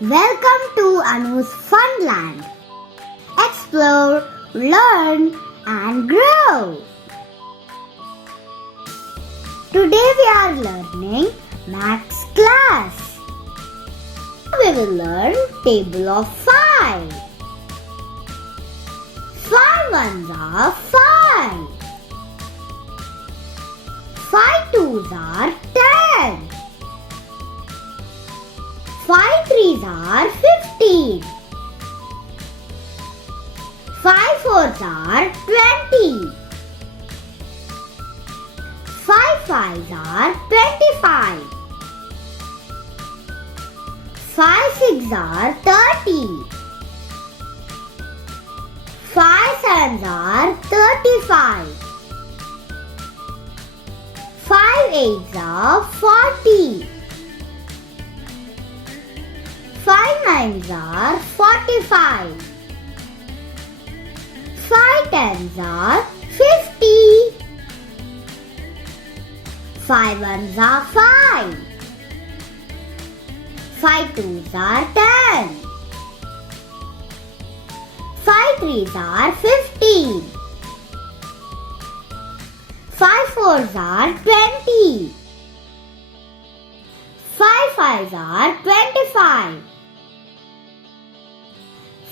Welcome to AnusFunLand. Explore, learn and grow. Today we are learning Maths class. We will learn table of 5. 5 ones are 5. 5 twos are 10. 5 threes are 15. 5 fours are 20. 5 fives are 25. 5 sixes are 30. 5 sevens are 35. 5 eights are 40. 5 nines are 45. 5 tens are 50. 5 ones are 5. 5 twos are 10. 5 threes are 15. 5 fours are 20. 5 fives are 25.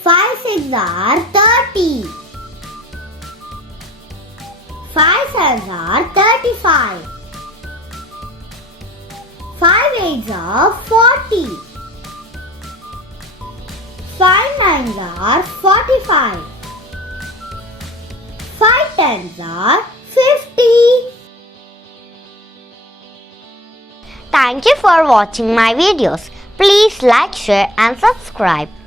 5 sixes are 30. 5 sevens are 35. 5 eights are 40. 5 nines are 45. 5 tens are 50. Thank you for watching my videos. Please like, share and subscribe.